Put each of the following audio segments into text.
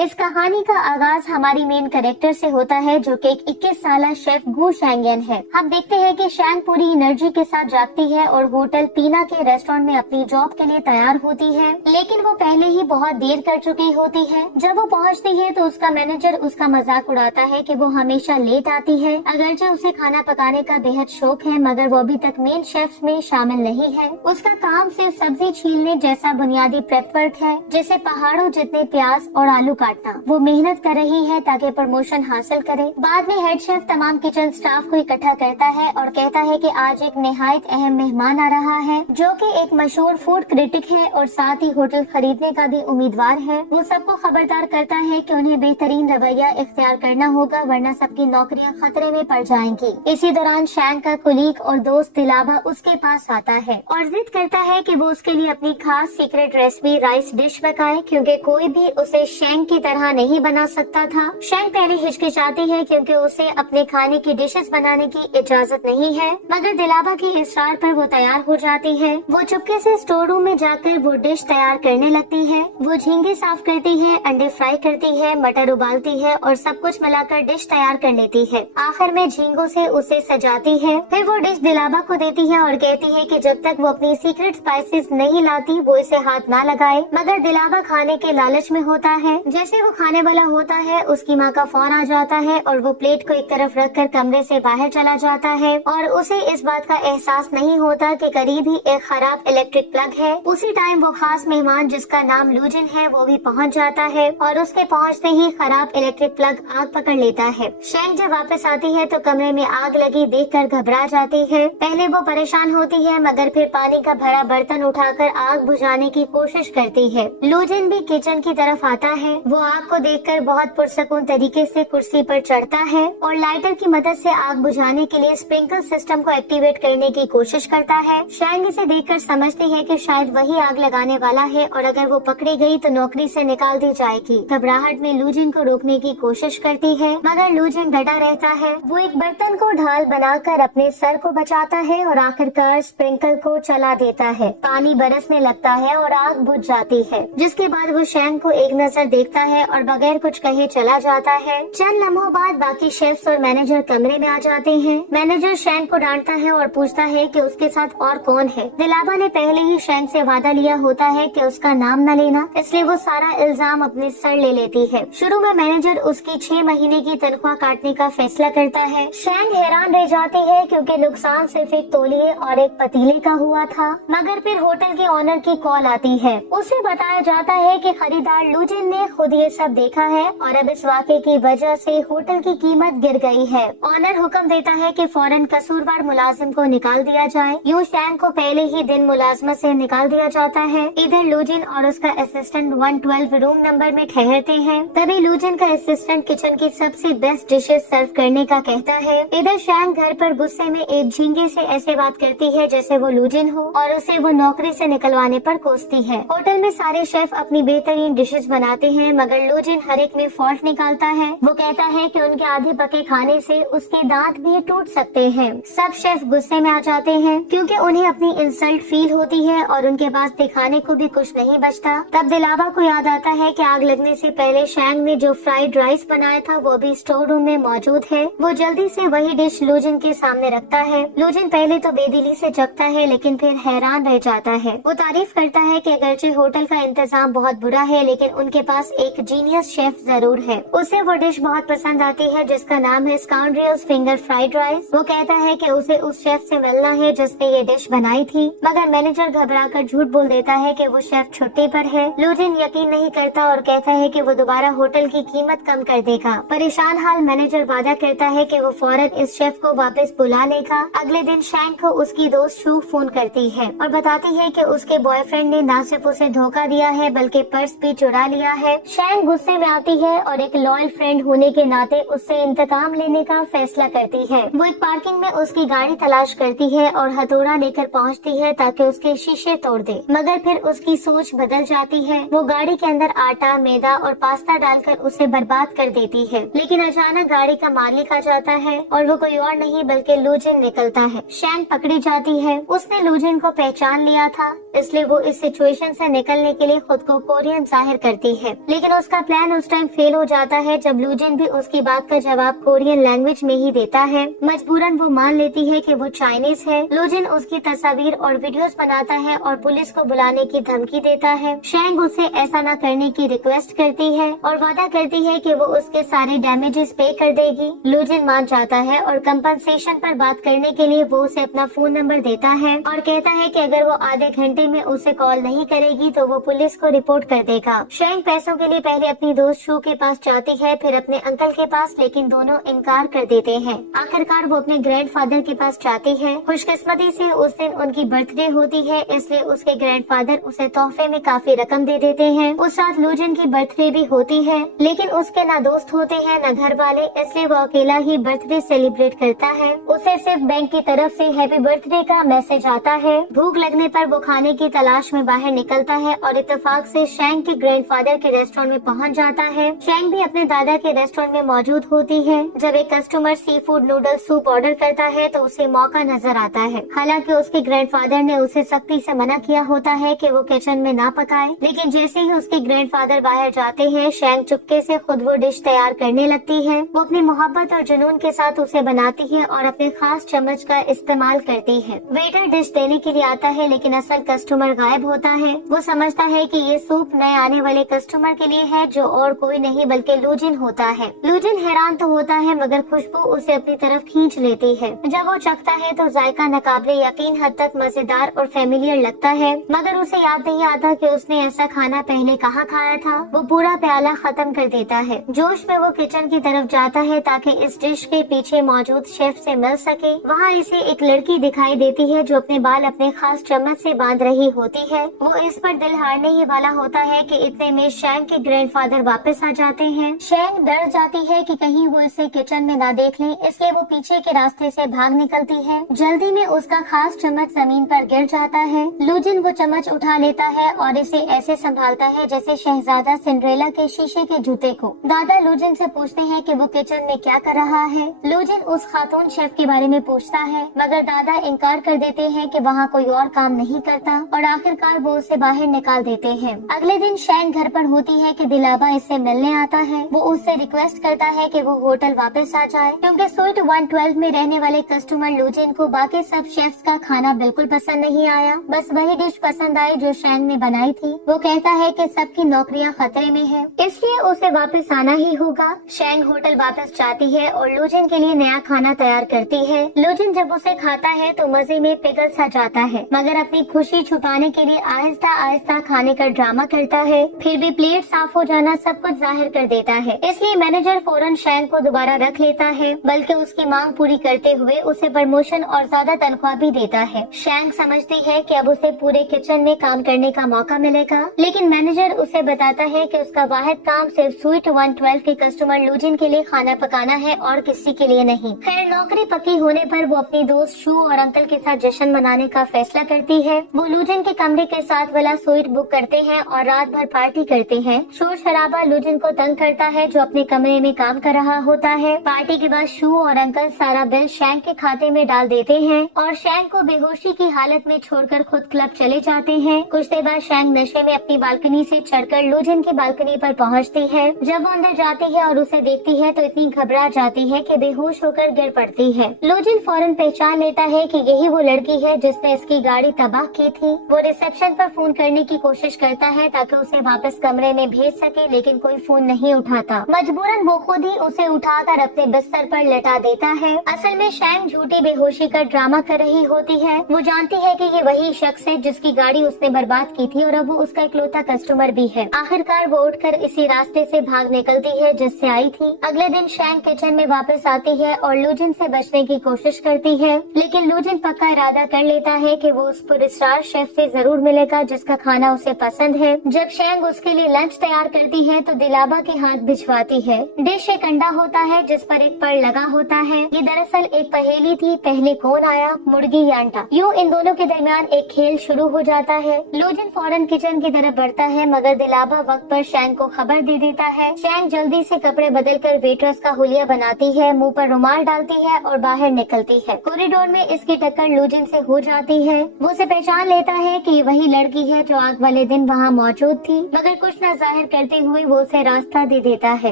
इस कहानी का आगाज हमारी मेन कैरेक्टर से होता है, जो कि एक 21 साला शेफ गु शैंगन है। हम देखते हैं कि शैंग पूरी एनर्जी के साथ जागती है और होटल पीना के रेस्टोरेंट में अपनी जॉब के लिए तैयार होती है, लेकिन वो पहले ही बहुत देर कर चुकी होती है। जब वो पहुंचती है तो उसका मैनेजर उसका मजाक उड़ाता है कि वो हमेशा लेट आती है। अगरचे उसे खाना पकाने का बेहद शौक है, मगर वो अभी तक मेन शेफ्स में शामिल नहीं है। उसका काम सिर्फ सब्जी छीलने जैसा बुनियादी प्रेप वर्क है, जैसे पहाड़ों जितने प्याज और आलू काटना। वो मेहनत कर रही है ताकि प्रमोशन हासिल करे। बाद में हेड शेफ तमाम किचन स्टाफ को इकट्ठा करता है और कहता है कि आज एक निहायत अहम मेहमान आ रहा है, जो कि एक मशहूर फूड क्रिटिक है और साथ ही होटल खरीदने का भी उम्मीदवार है। वो सबको खबरदार करता है कि उन्हें बेहतरीन रवैया इख्तियार करना होगा, वरना सबकी नौकरियां खतरे में पड़ जाएंगी। इसी दौरान शैंग का कुलीग और दोस्त दिलाबा उसके पास आता है और जिद करता है कि वो उसके लिए अपनी खास सीक्रेट रेसिपी राइस डिश पकाए, क्योंकि कोई भी उसे शैंग की तरह नहीं बना सकता था। शैंग पहले हिचकिचाती है क्योंकि उसे अपने खाने की डिशेस बनाने की इजाजत नहीं है, मगर दिलाबा के इसरार पर वो तैयार हो जाती है। वो चुपके से स्टोर रूम में जाकर वो डिश तैयार करने लगती है। वो झींगे साफ करती है, अंडे फ्राई करती है, मटर उबालती है और सब कुछ मिलाकर डिश तैयार कर लेती है। आखिर में झींगों से उसे सजाती है। फिर वो डिश दिलाबा को देती है और कहती है कि जब तक वो अपनी सीक्रेट स्पाइसेस नहीं लाती वो इसे हाथ ना लगाए, मगर दिलाबा खाने के लालच में होता है। जैसे वो खाने वाला होता है, उसकी माँ का फोन आ जाता है और वो प्लेट को एक तरफ रखकर कमरे से बाहर चला जाता है और उसे इस बात का एहसास नहीं होता कि करीब ही एक खराब इलेक्ट्रिक प्लग है। उसी टाइम वो खास मेहमान जिसका नाम लूजिन है वो भी पहुँच जाता है और उसके पहुँचते ही खराब इलेक्ट्रिक प्लग आग पकड़ लेता है। शैंग जब वापस आती है तो कमरे में आग लगी देखकर घबरा जाती है। पहले वो परेशान होती है, मगर फिर पानी का भरा बर्तन उठाकर आग बुझाने की कोशिश करती है। लूजिन भी किचन की तरफ आता है। वो आग को देखकर बहुत पुरसकून तरीके से कुर्सी पर चढ़ता है और लाइटर की मदद से आग बुझाने के लिए स्प्रिंकल सिस्टम को एक्टिवेट करने की कोशिश करता है। शैंग इसे देखकर समझती है कि शायद वही आग लगाने वाला है और अगर वो पकड़ी गई तो नौकरी से निकाल दी जाएगी। घबराहट में लूजिन को रोकने की कोशिश करती है, मगर लूजिन डटा रहता है। वो एक बर्तन को ढाल बनाकर अपने सर को बचाता है और आखिरकार स्प्रिंकल को चला देता है। पानी बरसने लगता है और आग बुझ जाती है, जिसके बाद वो शैंग को एक नजर देखता है और बगैर कुछ कहे चला जाता है। चंद लम्हों बाद बाकी शेफ्स और मैनेजर कमरे में आ जाते हैं। मैनेजर शैंग को डांटता है और पूछता है कि उसके साथ और कौन है। दिलाबा ने पहले ही शैंग से वादा लिया होता है कि उसका नाम न लेना, इसलिए वो सारा इल्जाम अपने सर ले लेती है। शुरू में मैनेजर उसकी 6 महीने की तनख्वाह काटने का फैसला करता है। शैंग हैरान रह जाती है क्योंकि नुकसान सिर्फ एक तौलिए और एक पतीले का हुआ था, मगर फिर होटल के ऑनर की कॉल आती है। उसे बताया जाता है कि खरीदार लूजिन ने खुद ये सब देखा है और अब इस वाक़े की वजह से होटल की कीमत गिर गई है। ऑनर हुक्म देता है कि फौरन कसूरवार मुलाजिम को निकाल दिया जाए। यूं शैंग को पहले ही दिन मुलाजमत से निकाल दिया जाता है। इधर लूजिन और उसका असिस्टेंट 112 रूम नंबर में ठहरते हैं। तभी लूजिन का असिस्टेंट किचन की सबसे बेस्ट डिशेस सर्व करने का कहता है। इधर शैंग घर पर गुस्से में एक झींगे से ऐसे बात करती है जैसे वो लूजिन हो और उसे वो नौकरी से निकलवाने पर कोसती है। होटल में सारे शेफ अपनी बेहतरीन डिशेस बनाते हैं, मगर लूजिन हर एक में फॉल्ट निकालता है। वो कहता है कि उनके आधे पके खाने से उसके दांत भी टूट सकते हैं। सब शेफ गुस्से में आ जाते हैं क्योंकि उन्हें अपनी इंसल्ट फील होती है और उनके पास दिखाने को भी कुछ नहीं बचता। तब दिलाबा को याद आता है कि आग लगने से पहले शैंग ने जो फ्राइड राइस बनाया था वो भी स्टोर रूम में मौजूद है। वो जल्दी से वही डिश लूजिन के सामने रखता है। लूजिन पहले तो बेदिली से जगता है, लेकिन फिर हैरान रह जाता है। वो तारीफ करता है कि अगरचे होटल का इंतजाम बहुत बुरा है, लेकिन उनके पास एक जीनियस शेफ जरूर है। उसे वो डिश बहुत पसंद आती है जिसका नाम है स्काउंड्रियल्स फिंगर फ्राइड राइस। वो कहता है कि उसे उस शेफ से मिलना है जिसने ये डिश बनाई थी, मगर मैनेजर घबराकर झूठ बोल देता है कि वो शेफ छुट्टी पर है। लूजिन यकीन नहीं करता और कहता है कि वो दोबारा होटल की कीमत कम कर देगा। परेशान हाल मैनेजर वादा करता है कि वो फौरन इस शेफ को वापस बुला लेगा। अगले दिन शैंग को उसकी दोस्त शू फोन करती है और बताती है कि उसके बॉयफ्रेंड ने न सिर्फ उसे धोखा दिया है बल्कि पर्स भी चुरा लिया है। शैंग गुस्से में आती है और एक लॉयल फ्रेंड होने के नाते उससे इंतकाम लेने का फैसला करती है। वो एक पार्किंग में उसकी गाड़ी तलाश करती है और हथौड़ा लेकर पहुंचती है ताकि उसके शीशे तोड़ दे, मगर फिर उसकी सोच बदल जाती है। वो गाड़ी के अंदर आटा, मैदा और पास्ता डालकर उसे बर्बाद कर देती है, लेकिन अचानक गाड़ी का मालिक आ जाता है और वो कोई और नहीं बल्कि लूजिन निकलता है। शैंग पकड़ी जाती है। उसने लूजिन को पहचान लिया था, इसलिए वो इस सिचुएशन से निकलने के लिए खुद को कोरियन जाहिर करती है, लेकिन लेकिन उसका प्लान उस टाइम फेल हो जाता है जब लूजिन भी उसकी बात का जवाब कोरियन लैंग्वेज में ही देता है। मजबूरन वो मान लेती है कि वो चाइनीज है। लूजिन उसकी तस्वीर और वीडियोस बनाता है और पुलिस को बुलाने की धमकी देता है। शैंग उसे ऐसा न करने की रिक्वेस्ट करती है और वादा करती है कि वो उसके सारे डैमेजेस पे कर देगी। लूजिन मान जाता है और कंपनसेशन पर बात करने के लिए वो उसे अपना फोन नंबर देता है और कहता है कि अगर वो आधे घंटे में उसे कॉल नहीं करेगी तो वो पुलिस को रिपोर्ट कर देगा। शैंग पैसों के लिए पहले अपनी दोस्त शू के पास जाती है, फिर अपने अंकल के पास, लेकिन दोनों इनकार कर देते हैं। आखिरकार वो अपने ग्रैंडफादर के पास जाती है। खुशकिस्मती से उस दिन उनकी बर्थडे होती है, इसलिए उसके ग्रैंडफादर उसे तोहफे में काफी रकम दे देते हैं। उस रात लूजिन की बर्थडे भी होती है, लेकिन उसके ना दोस्त होते हैं न घर वाले, इसलिए वो अकेला ही बर्थडे सेलिब्रेट करता है। उसे सिर्फ बैंक की तरफ से हैप्पी बर्थडे का मैसेज आता है। भूख लगने पर वो खाने की तलाश में बाहर निकलता है और इत्तेफाक से शैंग के ग्रैंडफादर के रेस्टोरेंट में पहुंच जाता है। शैंग भी अपने दादा के रेस्टोरेंट में मौजूद होती है। जब एक customer sea food noodle soup order करता है तो उसे मौका नजर आता है। हालांकि उसके ग्रैंडफादर ने उसे सख्ती से मना किया होता है कि वो किचन में ना पकाए, लेकिन जैसे ही उसके ग्रैंडफादर बाहर जाते हैं, शैंग चुपके से खुद वो डिश तैयार करने लगती है। वो अपनी मोहब्बत और जुनून के साथ उसे बनाती है और अपने खास चम्मच का इस्तेमाल करती है। वेटर डिश देने के लिए आता है, लेकिन असल कस्टमर गायब होता है। वो समझता है कि ये सूप नए आने वाले कस्टमर के लिए है, जो और कोई नहीं बल्कि लूजिन होता है। लूजिन हैरान तो होता है, मगर खुशबू उसे अपनी तरफ खींच लेती है। जब वो चखता है तो जायका नाकाबिले यकीन हद तक मजेदार और फेमिलियर लगता है, मगर उसे याद नहीं आता कि उसने ऐसा खाना पहले कहाँ खाया था। वो पूरा प्याला खत्म कर देता है। जोश में वो किचन की तरफ जाता है ताकि इस डिश के पीछे मौजूद शेफ से मिल सके। वहाँ इसे एक लड़की दिखाई देती है जो अपने बाल अपने खास चम्मच से बांध रही होती है। वो इस पर दिल हारने ही वाला होता है कि इतने में शैंग के ग्रैंडफादर वापस आ जाते हैं। शैंग डर जाती है कि कहीं वो इसे किचन में ना देख लें, इसलिए वो पीछे के रास्ते से भाग निकलती है। जल्दी में उसका खास चम्मच जमीन पर गिर जाता है। लूजिन वो चम्मच उठा लेता है और इसे ऐसे संभालता है जैसे शहजादा सिंड्रेला के शीशे के जूते को। दादा लूजिन से पूछते हैं कि वो किचन में क्या कर रहा है। लूजिन उस खातून शेफ के बारे में पूछता है, मगर दादा इनकार कर देते हैं कि वहाँ कोई और काम नहीं करता और आखिरकार वो उसे बाहर निकाल देते हैं। अगले दिन शैंग घर पर होती है कि दिलाबा इससे मिलने आता है। वो उससे रिक्वेस्ट करता है कि वो होटल वापस आ जाए, क्योंकि स्वीट 112 में रहने वाले कस्टमर लूजिन को बाकी सब शेफ्स का खाना बिल्कुल पसंद नहीं आया। बस वही डिश पसंद आई जो शैंग ने बनाई थी। वो कहता है कि सबकी नौकरियां खतरे में है, इसलिए उसे वापस आना ही होगा। शैंग होटल वापस जाती है और लूजिन के लिए नया खाना तैयार करती है। लूजिन जब उसे खाता है तो मजे में पिघल सा जाता है, मगर अपनी खुशी छुपाने के लिए आहिस्ता आहिस्ता खाने का ड्रामा करता है। फिर भी प्लेट साफ हो जाना सब कुछ जाहिर कर देता है, इसलिए मैनेजर फौरन शैंग को दोबारा रख लेता है, बल्कि उसकी मांग पूरी करते हुए उसे प्रमोशन और ज्यादा तनख्वाह भी देता है। शैंग समझती है कि अब उसे पूरे किचन में काम करने का मौका मिलेगा, लेकिन मैनेजर उसे बताता है कि उसका वाहिद काम सिर्फ स्वीट 112 के कस्टमर लूजिन के लिए खाना पकाना है और किसी के लिए नहीं। खैर नौकरी पक्की होने पर वो अपनी दोस्त शू और अंकल के साथ जश्न मनाने का फैसला करती है। वो लूजिन के कमरे के साथ वाला स्वीट बुक करते हैं और रात भर पार्टी करते हैं। शोर शराबा लूजिन को तंग करता है, जो अपने कमरे में काम कर रहा होता है। पार्टी के बाद शू और अंकल सारा बिल शैंग के खाते में डाल देते हैं और शैंग को बेहोशी की हालत में छोड़कर खुद क्लब चले जाते हैं। कुछ देर बाद शैंग नशे में अपनी बालकनी से चढ़कर लूजिन की बालकनी पर पहुंचती है। जब वो अंदर जाती है और उसे देखती है तो इतनी घबरा जाती है कि बेहोश होकर गिर पड़ती है। लूजिन फौरन पहचान लेता है कि यही वो लड़की है जिसने इसकी गाड़ी तबाह की थी। वो रिसेप्शन पर फोन करने की कोशिश करता है ताकि उसे वापस कमरे में भेज सके, लेकिन कोई फोन नहीं उठाता। मजबूरन वो खुद ही उसे उठाकर अपने बिस्तर पर लटा देता है। असल में शैंग झूठी बेहोशी का ड्रामा कर रही होती है। वो जानती है कि ये वही शख्स है जिसकी गाड़ी उसने बर्बाद की थी और अब वो उसका इकलौता कस्टमर भी है। आखिरकार वो उठकर इसी रास्ते से भाग निकलती है जिससे आई थी। अगले दिन शैंग किचन में वापस आती है और लूजिन से बचने की कोशिश करती है, लेकिन लूजिन पक्का इरादा कर लेता है कि वो उस पुरस्कार शेफ से जरूर मिलेगा जिसका खाना उसे पसंद है। जब शैंग उसके लिए लंच तैयार करती है तो दिलाबा के हाथ भिजवाती है। डिश एक अंडा होता है जिस पर एक पर लगा होता है। ये दरअसल एक पहेली थी, पहले कौन आया, मुर्गी या अंडा। यूँ इन दोनों के दरमियान एक खेल शुरू हो जाता है। लूजिन फौरन किचन की तरफ बढ़ता है, मगर दिलाबा वक्त पर शैंग को खबर दे देता है। शैंग जल्दी से कपड़े बदलकर वेट्रेस का हुलिया बनाती है, मुंह पर रुमाल डालती है और बाहर निकलती है। कॉरिडोर में इसकी टक्कर लूजिन से हो जाती है। वो उसे पहचान लेता है कि वही लड़की है जो आग वाले दिन वहाँ मौजूद थी, मगर कुछ न जाहिर करते हुए वो उसे रास्ता दे देता है,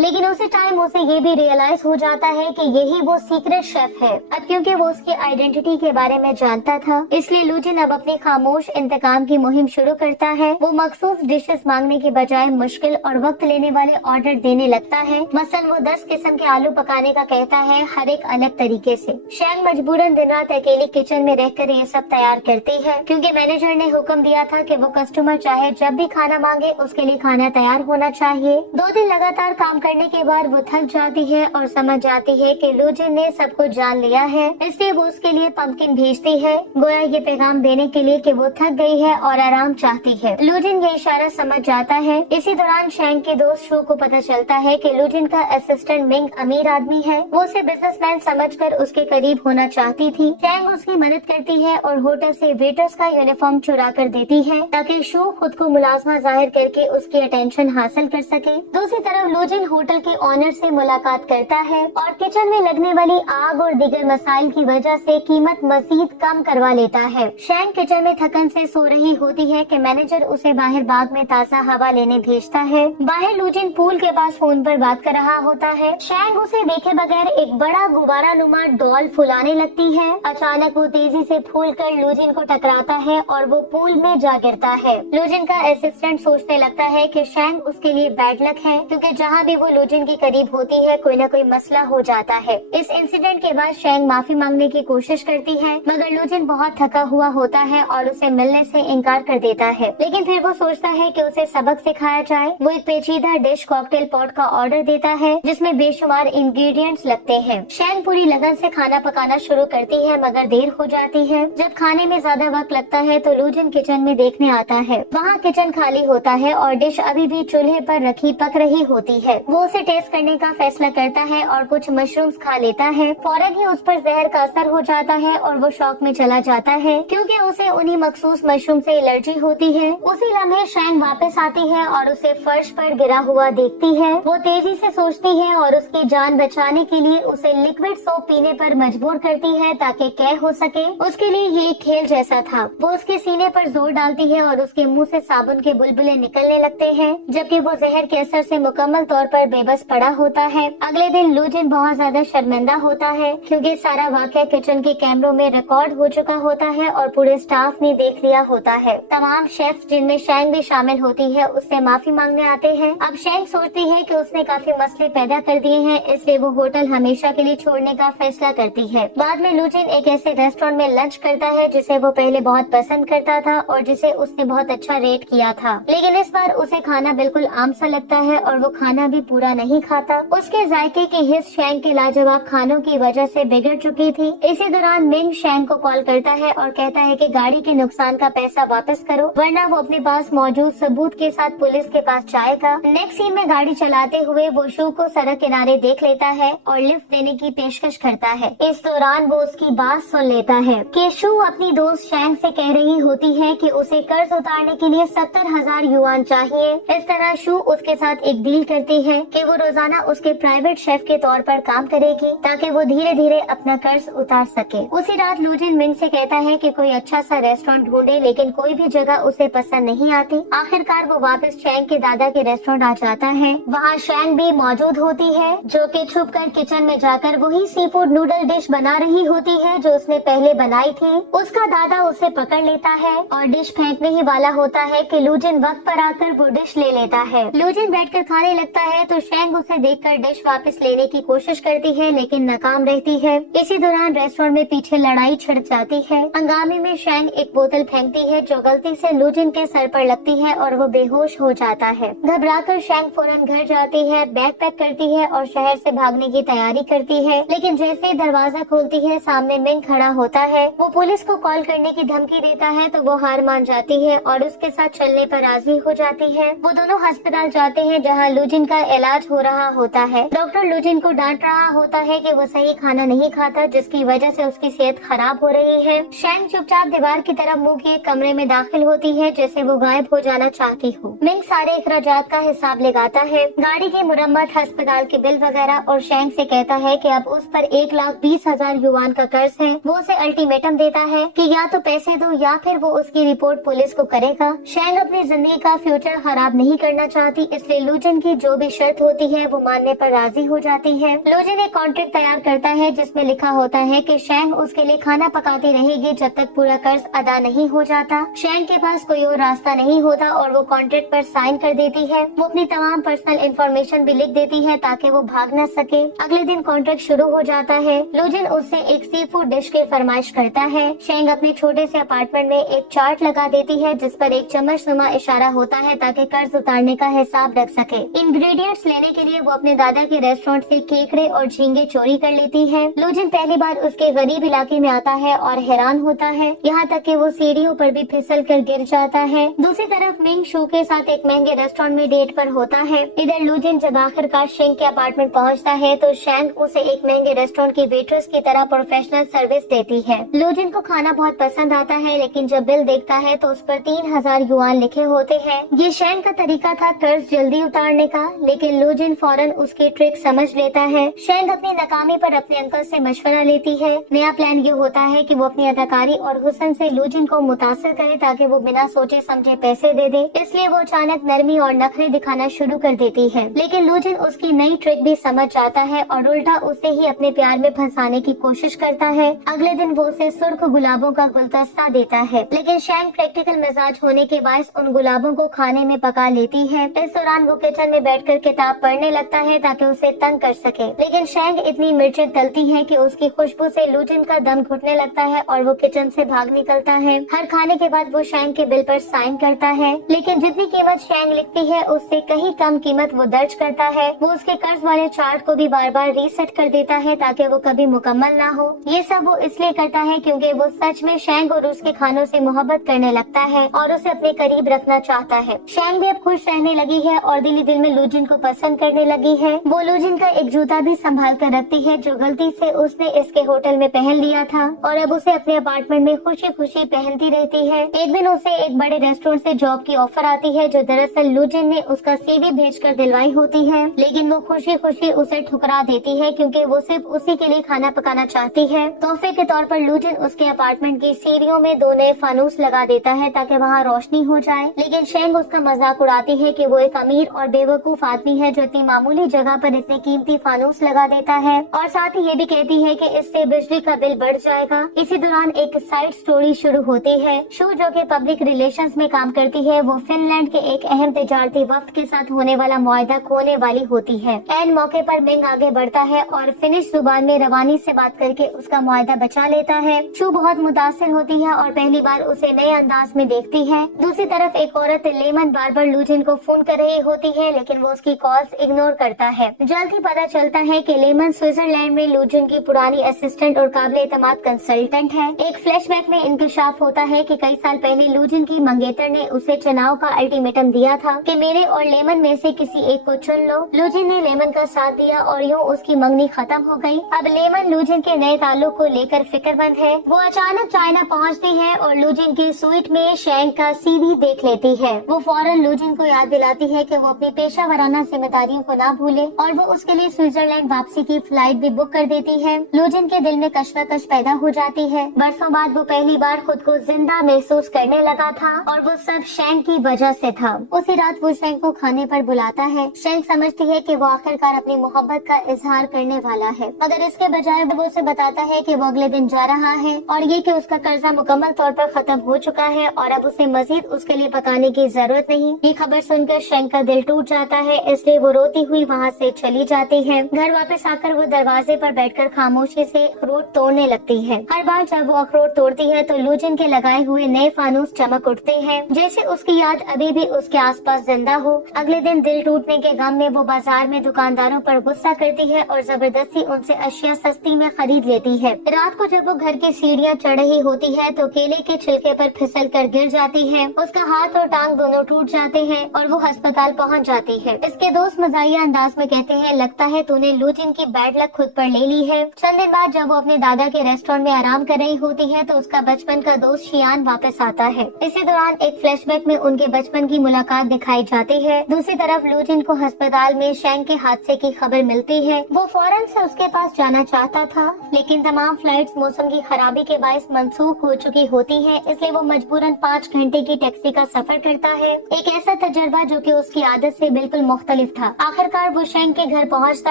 लेकिन उसी टाइम उसे ये भी रियलाइज हो जाता है कि यही वो सीक्रेट शेफ है। अब क्योंकि वो उसकी आइडेंटिटी के बारे में जानता था, इसलिए लुजिन अब अपनी खामोश इंतकाम की मुहिम शुरू करता है। वो मखसूस डिशेस मांगने के बजाय मुश्किल और वक्त लेने वाले ऑर्डर देने लगता है। मसलन वो 10 किस्म के आलू पकाने का कहता है, हर एक अलग तरीके से। शैंग मजबूरन दिन रात अकेली किचन में रहकर ये सब तैयार करती है, क्योंकि मैनेजर ने हुक्म दिया था कि वो कस्टमर चाहे जब भी खाना मांगे उसके लिए खाना तैयार होना चाहिए। 2 दिन लगातार काम करने के बाद वो थक जाती है और समझ जाती है कि लुजिन ने सब कुछ जान लिया है, इसलिए वो उसके लिए पंपकिन भेजती है, गोया ये पैगाम देने के लिए कि वो थक गई है और आराम चाहती है। लुजिन ये इशारा समझ जाता है। इसी दौरान शैंग के दोस्त शू को पता चलता है कि लुजिन का असिस्टेंट मिंग अमीर आदमी है। वो उसे बिजनेसमैन समझकर उसके करीब होना चाहती थी। शैंग उसकी मदद करती है और होटल से वेटर्स का यूनिफॉर्म चुरा कर देती है, ताकि शू खुद को मुलाजमा जाहिर करके उसकी अटेंशन हासिल कर सके। दूसरी तरफ लुजिन होटल के ऑनर से मुलाकात करता है और किचन में लगने वाली आग और दीगर मसाइल की वजह से कीमत मजीद कम करवा लेता है। शैंग किचन में थकन से सो रही होती है कि मैनेजर उसे बाहर बाग में ताजा हवा लेने भेजता है। बाहर लुजिन पूल के पास फोन पर बात कर रहा होता है। शैंग उसे देखे बगैर एक बड़ा गुब्बारा नुमा डॉल फुलाने लगती है। अचानक वो तेजी से फूल कर लुजिन को टकराता है और वो पूल में जा गिरता है। लुजिन का असिस्टेंट सोचने लगता है कि शैंग उसके लिए बैड लक है, क्योंकि जहाँ भी वो लुजिन के करीब होती है कोई न कोई मसला हो जाता है। इस इंसिडेंट के बाद शैंग माफी मांगने की कोशिश करती है, मगर लुजिन बहुत थका हुआ होता है और उसे मिलने से इनकार कर देता है। लेकिन फिर वो सोचता है कि उसे सबक सिखाया जाए। वो एक पेचीदा डिश कॉकटेल पॉट का ऑर्डर देता है, जिसमें बेशुमार इंग्रेडिएंट्स लगते हैं। शैंग पूरी लगन से खाना पकाना शुरू करती है, मगर देर हो जाती है। जब खाने में ज्यादा वक्त लगता है तो लुजिन किचन में देखने आता है। वहाँ किचन खाली होता है और डिश अभी भी चूल्हे पर रखी पक रही होती है। वो उसे टेस्ट करने का फैसला करता है और कुछ मशरूम्स खा लेता है। फौरन ही उस पर जहर का असर हो जाता है और वो शॉक में चला जाता है, क्योंकि उसे उन्हीं मखसूस मशरूम से एलर्जी होती है। उसी लम्हे शैंग वापस आती है और उसे फर्श पर गिरा हुआ देखती है। वो तेजी से सोचती है और उसकी जान बचाने के लिए उसे लिक्विड सोप पीने पर मजबूर करती है, ताकि कैद हो सके। उसके लिए ये एक खेल जैसा था। वो उसके सीने पर जोर डालती है और उसके मुंह से साबुन के बुलबुले निकलने लगते हैं, जबकि वो जहर के असर से मुकम्मल तौर पर बेबस पड़ा होता है। अगले दिन लुजिन बहुत ज्यादा शर्मिंदा होता है, क्योंकि सारा वाकया किचन के कैमरों में रिकॉर्ड हो चुका होता है और पूरे स्टाफ ने देख लिया होता है। तमाम शेफ्स, जिनमें शैंग भी शामिल होती है, उससे माफी मांगने आते हैं। अब शैंग सोचती है कि उसने काफी मसले पैदा कर दिए हैं, इसलिए वो होटल हमेशा के लिए छोड़ने का फैसला करती है। बाद में लुजिन एक ऐसे रेस्टोरेंट में लंच करता है जिसे वो पहले बहुत पसंद करता था और जिसे उसने बहुत अच्छा रेट किया था, लेकिन इस बार उसे खाना बिल्कुल आम सा लगता है और वो खाना भी पूरा नहीं खाता। उसके जायके की हिस्स शैंग के लाजवाब खानों की वजह से बिगड़ चुकी थी। इसी दौरान मिंग शैंग को कॉल करता है और कहता है कि गाड़ी के नुकसान का पैसा वापस करो, वरना वो अपने पास मौजूद सबूत के साथ पुलिस के पास जाएगा। नेक्स्ट सीन में गाड़ी चलाते हुए वो शू को सड़क किनारे देख लेता है और लिफ्ट देने की पेशकश करता है। इस दौरान वो उसकी बात सुन लेता है कि शू अपनी दोस्त शैंग से कह रही होती है कि उसे कर्ज उतारने के लिए 70,000 युआन चाहिए। इस तरह शू उसके साथ एक डील करती है कि वो रोजाना उसके प्राइवेट शेफ के तौर पर काम करेगी, ताकि वो धीरे धीरे अपना कर्ज उतार सके। उसी रात लुजिन मिंग से कहता है कि कोई अच्छा सा रेस्टोरेंट ढूंढे, लेकिन कोई भी जगह उसे पसंद नहीं आती। आखिरकार वो वापस शैंग के दादा के रेस्टोरेंट आ जाता है। वहाँ शैंग भी मौजूद होती है, जो कि छुपकर किचन में जाकर वही सी फूड नूडल डिश बना रही होती है जो उसने पहले बनाई थी। उसका दादा उसे पकड़ लेता है और डिश फेंकने ही वाला होता है कि लुजिन वक्त पर आकर वो डिश ले लेता है। लुजिन बैठकर खाने लगता है तो शैंग उसे देखकर डिश वापस लेने की कोशिश करती है, लेकिन नाकाम रहती है। इसी दौरान रेस्टोरेंट में पीछे लड़ाई छिड़ जाती है। हंगामे में शैंग एक बोतल फेंकती है जो गलती से लुजिन के सर पर लगती है और वो बेहोश हो जाता है। घबराकर शैंग फौरन घर जाती है, बैग पैक करती है और शहर से भागने की तैयारी करती है, लेकिन जैसे ही दरवाजा खोलती है सामने मिंग खड़ा होता है। वो पुलिस को कॉल करने की धमकी देता है तो वो हार मान जाती है और उसके साथ चलने पर राजी हो जाती है। वो दोनों अस्पताल जाते हैं जहाँ लुजिन का इलाज हो रहा होता है। डॉक्टर लुजिन को डांट रहा होता है कि वो सही खाना नहीं खाता, जिसकी वजह से उसकी सेहत खराब हो रही है। शैंग चुपचाप दीवार की तरफ मुंह किए कमरे में दाखिल होती है, जैसे वो गायब हो जाना चाहती हो। मिंग सारे अखराजात का हिसाब लगाता है, गाड़ी की मुरम्मत, अस्पताल के बिल वगैरह, और शैंग से कहता है कि अब उस पर 1,20,000 युआन का कर्ज है। वो उसे अल्टीमेटम देता है कि या तो पैसे दो या फिर वो उसकी रिपोर्ट पुलिस को करेगा। शैंग अपनी जिंदगी का फ्यूचर खराब खराब नहीं करना चाहती, इसलिए लूजिन की जो भी शर्त होती है वो मानने पर राजी हो जाती है। लूजिन एक कॉन्ट्रैक्ट तैयार करता है जिसमें लिखा होता है कि शैंग उसके लिए खाना पकाती रहेगी जब तक पूरा कर्ज अदा नहीं हो जाता। शैंग के पास कोई और रास्ता नहीं होता और वो कॉन्ट्रैक्ट पर साइन कर देती है। वो अपनी तमाम पर्सनल इंफॉर्मेशन भी लिख देती है ताकि वो भाग न सके। अगले दिन कॉन्ट्रैक्ट शुरू हो जाता है। लूजिन उससे एक सी फूड डिश की फरमाइश करता है। शैंग अपने छोटे से अपार्टमेंट में एक चार्ट लगा देती है जिस पर एक चम्मच नुमा इशारा होता है ताकि कर्ज उतारने का हिसाब रख सके। इंग्रेडिएंट्स लेने के लिए वो अपने दादा के रेस्टोरेंट से केकड़े और झींगे चोरी कर लेती है। लूजिन पहली बार उसके गरीब इलाके में आता है और हैरान होता है, यहाँ तक कि वो सीढ़ियों पर भी फिसल कर गिर जाता है। दूसरी तरफ मिंग शू के साथ एक महंगे रेस्टोरेंट में डेट पर होता है। इधर लूजिन जब आखिरकार शेंग के अपार्टमेंट पहुँचता है तो शैंग उसे एक महंगे रेस्टोरेंट की वेट्रेस की तरह प्रोफेशनल सर्विस देती है। लूजिन को खाना बहुत पसंद आता है, लेकिन जब बिल देखता है तो उस पर 3000 युआन लिखे होते हैं। ये शैंग का तरीका था कर्ज जल्दी उतारने का, लेकिन लूजिन फौरन उसकी ट्रिक समझ लेता है। शैंग अपनी नाकामी पर अपने अंकल से मशवरा लेती है। नया प्लान ये होता है कि वो अपनी अदाकारी और हुस्न से लूजिन को मुतासिर करे ताकि वो बिना सोचे समझे पैसे दे दे। इसलिए वो अचानक नरमी और नखरे दिखाना शुरू कर देती है, लेकिन लूजिन उसकी नई ट्रिक भी समझ जाता है और उल्टा उसे ही अपने प्यार में फंसाने की कोशिश करता है। अगले दिन वो उसे सुर्ख गुलाबों का गुलदस्ता देता है, लेकिन शैंग प्रैक्टिकल मिजाज होने के बायस उन गुलाबों को खाने में पका लेती है। इस दौरान वो किचन में बैठकर किताब पढ़ने लगता है ताकि उसे तंग कर सके, लेकिन शैंग इतनी मिर्चें तलती है कि उसकी खुशबू से लूजिन का दम घुटने लगता है और वो किचन से भाग निकलता है। हर खाने के बाद वो शैंग के बिल पर साइन करता है, लेकिन जितनी कीमत शैंग लिखती है उससे कहीं कम कीमत वो दर्ज करता है। वो उसके कर्ज वाले चार्ट को भी बार बार रीसेट कर देता है ताकि वो कभी मुकम्मल ना हो। ये सब वो इसलिए करता है क्योंकि वो सच में शैंग और उसके खानों से मोहब्बत करने लगता है और उसे अपने करीब रखना चाहता है। शैंग भी अब खुश रहने लगी है और दिली दिल में लूजिन को पसंद करने लगी है। वो लूजिन का एक जूता भी संभाल कर रखती है जो गलती से उसने इसके होटल में पहन लिया था और अब उसे अपने अपार्टमेंट में खुशी खुशी पहनती रहती है। एक दिन उसे एक बड़े रेस्टोरेंट से जॉब की ऑफर आती है जो दरअसल लूजिन ने उसका सीवी भेजकर दिलवाई होती है, लेकिन वो खुशी खुशी उसे ठुकरा देती है क्योंकि वो सिर्फ उसी के लिए खाना पकाना चाहती है। तोहफे के तौर पर लूजिन उसके अपार्टमेंट की सीढ़ियों में 2 नए फानूस लगा देता है ताकि वहाँ रोशनी हो जाए, लेकिन शैंग उसका मजाक उड़ाती है कि वो एक अमीर और बेवकूफ आदमी है जो इतनी मामूली जगह पर इतने कीमती फानूस लगा देता है और साथ ही ये भी कहती है कि इससे बिजली का बिल बढ़ जाएगा। इसी दौरान एक साइड स्टोरी शुरू होती है। शू जो कि पब्लिक रिलेशंस में काम करती है, वो फिनलैंड के एक अहम तिजारती वफ्द के साथ होने वाला मुआहदा खोने वाली होती है। ऐन मौके पर मिंग आगे बढ़ता है और फिनिश जुबान में रवानी से बात करके उसका मुआहदा बचा लेता है। शू बहुत मुतासिर होती है और पहली बार उसे नए अंदाज में देखती है। दूसरी तरफ एक औरत लेमन बार बार लूजिन को फोन कर रही होती है, लेकिन वो उसकी कॉल्स इग्नोर करता है। जल्द ही पता चलता है कि लेमन स्विट्जरलैंड में लूजिन की पुरानी असिस्टेंट और काबिल एतमाद कंसल्टेंट है। एक फ्लैशबैक में इंकशाफ होता है कि कई साल पहले लूजिन की मंगेतर ने उसे चुनाव का अल्टीमेटम दिया था कि मेरे और लेमन में से किसी एक को चुन लो। लूजिन ने लेमन का साथ दिया और यूँ उसकी मंगनी खत्म हो गई। अब लेमन लूजिन के नए ताल्लुक को लेकर फिक्रमंद है। वो अचानक चाइना पहुँचती है और लूजिन की स्वीट में शैंग का सीवी देख लेती है। वो फौरन लूजिन को याद दिलाती है कि वो अपनी पेशा वराना जिम्मेदारियों को ना भूले और वो उसके लिए स्विट्जरलैंड वापसी की फ्लाइट भी बुक कर देती है। लूजिन के दिल में कश्मकश पैदा हो जाती है। बरसों बाद वो पहली बार खुद को जिंदा महसूस करने लगा था और वो सब शैंग की वजह से था। उसी रात वो शैंग को खाने पर बुलाता है। शैंग समझती है कि वो आखिरकार अपनी मोहब्बत का इजहार करने वाला है, मगर इसके बजाय वो उसे बताता है कि वो अगले दिन जा रहा है और ये कि उसका कर्जा मुकम्मल तौर पर खत्म हो चुका है और अब उसे मजीद उसके लिए पकाने की जरूरत नहीं। ये खबर सुनकर शैंग का दिल टूट जाता है, इसलिए वो रोती हुई वहाँ से चली जाती है। घर वापस आकर वो दरवाजे पर बैठकर खामोशी से अखरोट तोड़ने लगती है। हर बार जब वो अखरोट तोड़ती है तो लूजिन के लगाए हुए नए फानूस चमक उठते हैं, जैसे उसकी याद अभी भी उसके आसपास जिंदा हो। अगले दिन दिल टूटने के गम में वो बाजार में दुकानदारों पर गुस्सा करती है और जबरदस्ती उनसे अशिया सस्ती में खरीद लेती है। रात को जब वो घर की सीढ़ियाँ चढ़ रही होती है तो केले के छिलके पर फिसल कर गिर जाती है। उसका हाथ और टांग दोनों टूट जाते हैं और वो अस्पताल पहुंच जाती है। इसके दोस्त मजाहिया अंदाज में कहते हैं, लगता है तूने लूजिन की बैड लक खुद पर ले ली है। चंद दिन बाद जब वो अपने दादा के रेस्टोरेंट में आराम कर रही होती है तो उसका बचपन का दोस्त शियान वापस आता है। इसी दौरान एक फ्लैशबैक में उनके बचपन की मुलाकात दिखाई जाती है। दूसरी तरफ लूजिन को अस्पताल में शैंग के हादसे की खबर मिलती है। वो फौरन से उसके पास जाना चाहता था, लेकिन तमाम फ्लाइट्स मौसम की खराबी के बायस मंसूख हो चुकी होती है, इसलिए वो मजबूरन 5 घंटे की टैक्सी का सफर करता है। एक ऐसा तजर्बा जो कि उसकी आदत से बिल्कुल मुख्तलिफ था। आखिरकार वो शेंग के घर पहुंचता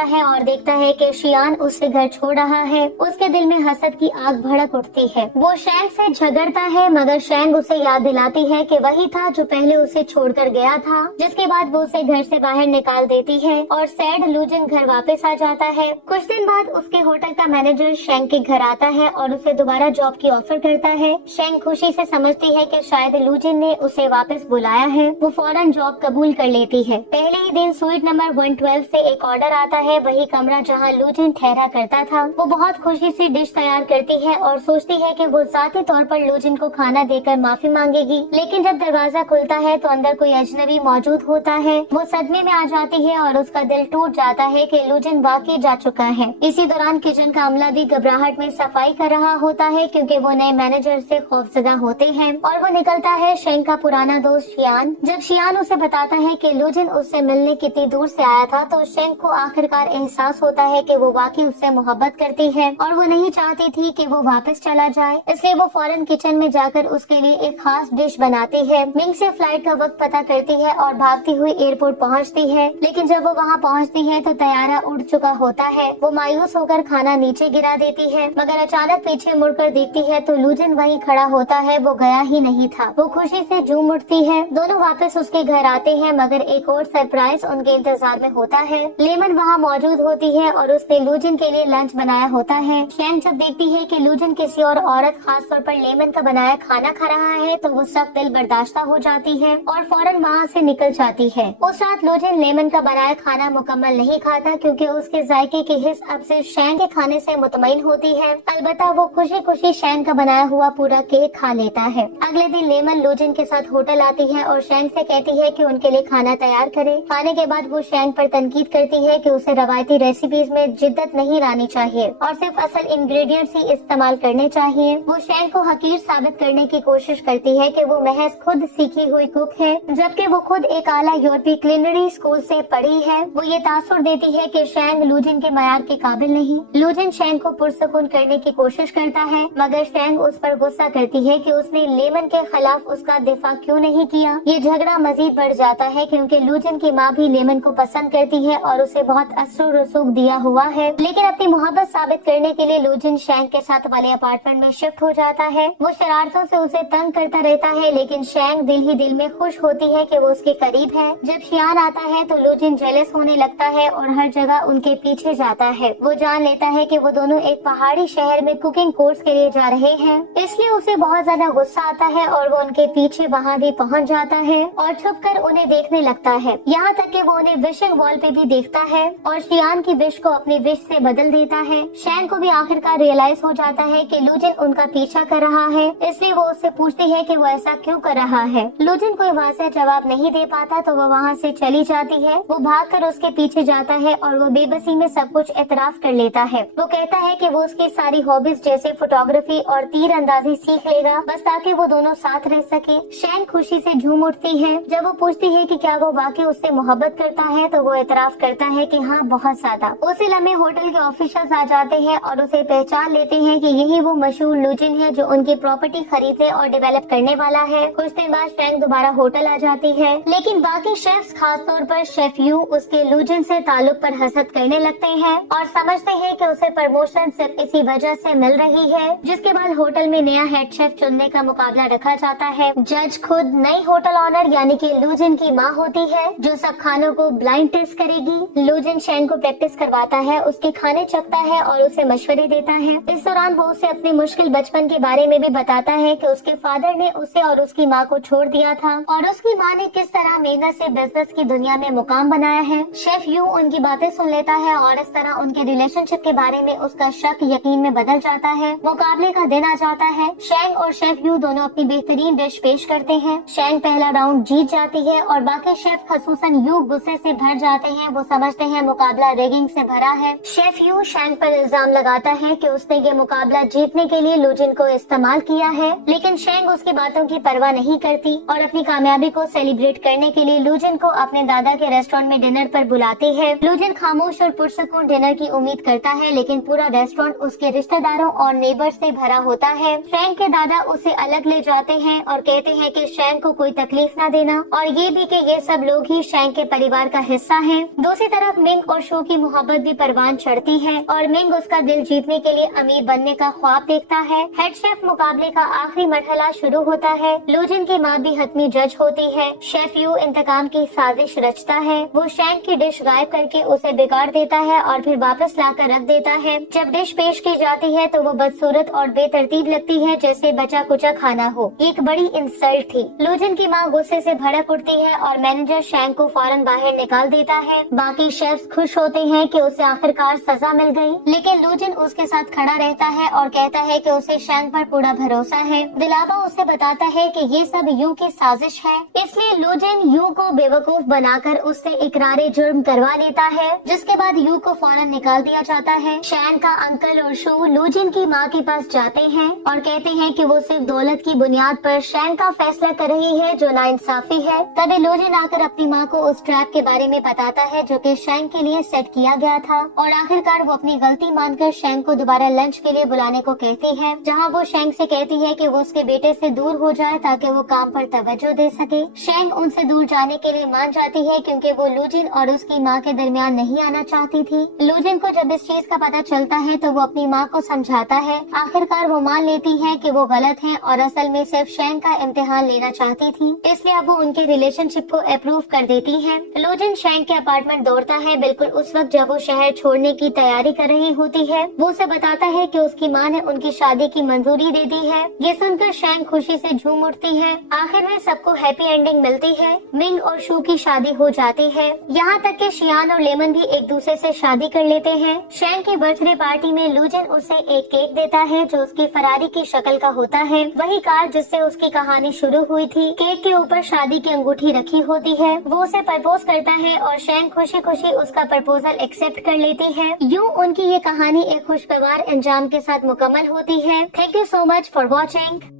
है और देखता है कि शियान उससे घर छोड़ रहा है। उसके दिल में हसद की आग भड़क उठती है। वो शेंग से झगड़ता है, मगर शेंग उसे याद दिलाती है कि वही था जो पहले उसे छोड़कर गया था, जिसके बाद वो उसे घर से बाहर निकाल देती है और सैड लूजिन घर वापस आ जाता है। कुछ दिन बाद उसके होटल का मैनेजर शेंग के घर आता है और उसे दोबारा जॉब की ऑफर करता है। शेंग खुशी से समझती है कि शायद लूजिन ने उसे वापस बुलाया है। वो फौरन जॉब कबूल कर लेती है। पहले ही दिन स्वीट नंबर 112 से एक ऑर्डर आता है, वही कमरा जहाँ लूजिन ठहरा करता था। वो बहुत खुशी से डिश तैयार करती है और सोचती है कि वो जाती तौर पर लूजिन को खाना देकर माफी मांगेगी, लेकिन जब दरवाजा खुलता है तो अंदर कोई अजनबी मौजूद होता है। वो सदमे में आ जाती है और उसका दिल टूट जाता है कि लूजिन वाकई जा चुका है। इसी दौरान किचन का अमला भी घबराहट में सफाई कर रहा होता है, क्योंकि वो नए मैनेजर से खौफजदा होते हैं। और वो निकलता है शेंग का पुराना दोस्त शियान। जब शियान उसे बताता है कि लूजिन उससे मिलने कितनी दूर से आया था, तो शेंग को आखिरकार एहसास होता है कि वो वाकई उससे मोहब्बत करती है और वो नहीं चाहती थी कि वो वापस चला जाए। इसलिए वो फौरन किचन में जाकर उसके लिए एक खास डिश बनाती है। मिंग से फ्लाइट का वक्त पता करती है और भागती हुई एयरपोर्ट पहुंचती है, लेकिन जब वो वहां पहुंचती है तो तैयारा उड़ चुका होता है। वो मायूस होकर खाना नीचे गिरा देती है, मगर अचानक पीछे मुड़कर देखती है तो लूजिन वहीं खड़ा होता है। वो गया ही नहीं था। वो खुशी से झूम उठती है। दोनों वापस उसके घर आते हैं, मगर एक और सरप्राइज उनके इंतजार में होता है। लेमन वहाँ मौजूद होती है और उसने लूजिन के लिए लंच बनाया होता है। शेंग जब देखती है कि लूजिन किसी और औरत, खास तौर पर लेमन का बनाया खाना खा रहा है, तो वो सख्त दिल बर्दाश्त हो जाती है और फौरन वहाँ से निकल जाती है। उस रात लूजिन लेमन का बनाया खाना मुकम्मल नहीं खाता, क्योंकि उसके जायके की हिस्स अब सिर्फ शेंग के खाने से मुतमईन होती है। अलबत्ता वो खुशी खुशी शेंग का बनाया हुआ पूरा केक खा लेता है। अगले दिन लेमन लूजिन के साथ होटल आती है और शेंग से कहती है कि उनके लिए खाना तैयार करे। खाने के बाद वो शेंग पर तनकीद करती है कि उसे रवायती रेसिपीज में जिद्दत नहीं लानी चाहिए और सिर्फ असल इंग्रेडिएंट्स ही इस्तेमाल करने चाहिए। वो शेंग को हकीर साबित करने की कोशिश करती है कि वो महज खुद सीखी हुई कुक है, जबकि वो खुद एक आला यूरोपीय क्लिनरी स्कूल से पढ़ी है। वो ये तासुर देती है कि शेंग लूजिन के मयार के काबिल नहीं। लूजिन शेंग को पुरसुकून करने की कोशिश करता है, मगर शेंग उस पर गुस्सा करती है कि उसने लेमन के खिलाफ उसका दिफा क्यों नहीं किया। ये झगड़ा मजीद बढ़ जाता है, क्योंकि लूजिन की माँ भी लेमन को पसंद करती है और उसे बहुत असर रसूख दिया हुआ है। लेकिन अपनी मोहब्बत साबित करने के लिए लूजिन शेंग के साथ वाले अपार्टमेंट में शिफ्ट हो जाता है। वो शरारतों से उसे तंग करता रहता है, लेकिन शेंग दिल ही दिल में खुश होती है कि वो उसके करीब है। जब शियान आता है तो लूजिन जेलस होने लगता है और हर जगह उनके पीछे जाता है। वो जान लेता है कि वो दोनों एक पहाड़ी शहर में कुकिंग कोर्स के लिए जा रहे हैं, इसलिए उसे बहुत ज्यादा गुस्सा आता है और वो उनके पीछे वहाँ भी पहुँच जाता है और छुप कर उन्हें देखने लगता है। यहाँ तक कि वो उन्हें विशिंग वॉल पे भी देखता है और शियान की विश को अपनी विश से बदल देता है। शेंग को भी आखिरकार रियलाइज हो जाता है कि लूजिन उनका पीछा कर रहा है, इसलिए वो उससे पूछती है कि वो ऐसा क्यों कर रहा है। लूजिन कोई वाज़ेह जवाब नहीं दे पाता तो वो वहाँ से चली जाती है। वो भागकर उसके पीछे जाता है और वो बेबसी में सब कुछ एतराफ कर लेता है। वो कहता है कि वो उसकी सारी हॉबीज जैसे फोटोग्राफी और तीर अंदाजी सीख लेगा, बस ताकि वो दोनों साथ रह सके। शेंग खुशी से झूम उठती है। जब वो पूछती है कि क्या वो वाकई उससे मोहब्बत करता है, तो वो एतराफ करता है कि हाँ, बहुत ज्यादा। उसी लम्हे होटल के ऑफिसर्स आ जाते हैं और उसे पहचान लेते हैं कि यही वो मशहूर लूजिन है जो उनकी प्रॉपर्टी खरीदने और डेवलप करने वाला है। कुछ दिन बाद शेंग दोबारा होटल आ जाती है, लेकिन बाकी शेफ्स, खास तौर पर शेफ यू, उसके लूजिन से ताल्लुक पर हसद करने लगते हैं और समझते हैं कि उसे प्रमोशन सिर्फ इसी वजह से मिल रही है। जिसके बाद होटल में नया हेड शेफ चुनने का मुकाबला रखा जाता है। जज खुद नई होटल ऑनर यानी कि लूजिन की माँ होती है, जो सब खानों को ब्लाइंड टेस्ट करेगी। लूजिन शेंग को प्रैक्टिस करवाता है, उसके खाने चखता है और उसे मशवरे देता है। इस दौरान वो उसे अपने मुश्किल बचपन के बारे में भी बताता है कि उसके फादर ने उसे और उसकी माँ को छोड़ दिया था और उसकी माँ ने किस तरह मेहनत से बिजनेस की दुनिया में मुकाम बनाया है। शेफ यू उनकी बातें सुन लेता है और इस तरह उनके रिलेशनशिप के बारे में उसका शक यकीन में बदल जाता है। मुकाबले का दिन आ जाता है। शेंग और शेफ यू दोनों अपनी बेहतरीन डिश पेश करते हैं। शेंग पहला राउंड जीत जाती है और बाकी शेफ खसूसन यू गुस्से से भर जाते हैं। वो समझते हैं मुकाबला रेगिंग से भरा है। शेफ यू शेंग पर इल्जाम लगाता है कि उसने ये मुकाबला जीतने के लिए लूजिन को इस्तेमाल किया है, लेकिन शेंग उसकी बातों की परवाह नहीं करती और अपनी कामयाबी को सेलिब्रेट करने के लिए लूजिन को अपने दादा के रेस्टोरेंट में डिनर पर बुलाती है। लूजिन खामोश और पुरसुकून डिनर की उम्मीद करता है, लेकिन पूरा रेस्टोरेंट उसके रिश्तेदारों और नेबर्स से भरा होता है। शेंग के दादा उसे अलग ले जाते हैं और कहते हैं कि शेंग को कोई तकलीफ न देना। देना और ये भी कि ये सब लोग ही शैंक के परिवार का हिस्सा हैं। दूसरी तरफ मिंग और शू की मोहब्बत भी परवान चढ़ती है और मिंग उसका दिल जीतने के लिए अमीर बनने का ख्वाब देखता है। हेड शेफ मुकाबले का आखिरी मरहला शुरू होता है। लूजिन की माँ भी हतमी जज होती है। शेफ यू इंतकाम की साजिश रचता है। वो शैंक की डिश गायब करके उसे बिगाड़ देता है और फिर वापस लाकर रख देता है। जब डिश पेश की जाती है तो वो बदसूरत और बेतरतीब लगती है, जैसे बचा कुचा खाना हो। एक बड़ी इंसल्ट थी। लूजिन की माँ गुस्से से भड़क उठती है और मैनेजर शैंक को फौरन बाहर निकाल देता है। बाकी शेफ्स खुश होते हैं कि उसे आखिरकार सजा मिल गई, लेकिन लूजिन उसके साथ खड़ा रहता है और कहता है कि उसे शैंक पर पूरा भरोसा है। दिलावा उसे बताता है कि ये सब यू की साजिश है, इसलिए लूजिन यू को बेवकूफ बनाकर उससे इकरारे जुर्म करवा लेता है, जिसके बाद यू को फौरन निकाल दिया जाता है। शैंक का अंकल और शू लूजिन की माँ के पास जाते हैं और कहते हैं कि वो सिर्फ दौलत की बुनियाद पर शैंक का फैसला कर रही है, जो नाइंसाफी है। तभी लूजिन आकर अपनी माँ को उस ट्रैप के बारे में बताता है जो कि शैंक के लिए सेट किया गया था और आखिरकार वो अपनी गलती मानकर शैंक को दोबारा लंच के लिए बुलाने को कहती है, जहाँ वो शैंक से कहती है कि वो उसके बेटे से दूर हो जाए ताकि वो काम पर तवज्जो दे सके। शैंक उनसे दूर जाने के लिए मान जाती है क्योंकि वो लूजिन और उसकी माँ के दरमियान नहीं आना चाहती थी। लूजिन को जब इस चीज का पता चलता है तो वो अपनी माँ को समझाता है। आखिरकार वो मान लेती है कि वो गलत है और असल में सिर्फ शैंक का इम्तिहान लेना चाहती थी, इसलिए अब वो उनके रिलेशनशिप को अप्रूव कर देती है। लूजिन शैंक के अपार्टमेंट दौड़ता है बिल्कुल उस वक्त जब वो शहर छोड़ने की तैयारी कर रही होती है। वो उसे बताता है कि उसकी माँ ने उनकी शादी की मंजूरी दे दी है। ये सुनकर शैंक खुशी से झूम उठती है। आखिर में सबको हैप्पी एंडिंग मिलती है। मिंग और शू की शादी हो जाती है। यहाँ तक कि शियान और लेमन भी एक दूसरे से शादी कर लेते हैं। शैंक की बर्थडे पार्टी में लूजिन उसे एक केक देता है जो उसकी फरारी की शक्ल का होता है, वही कार जिससे उसकी कहानी शुरू हुई थी। केक के ऊपर शादी की अंगूठी रखी होती है। वो उसे प्रपोज करता है और शैंक खुशी खुशी उसका प्रपोजल एक्सेप्ट कर लेती है। यूँ उनकी ये कहानी एक खुशगवार अंजाम के साथ मुकम्मल होती है। Thank you so much for watching.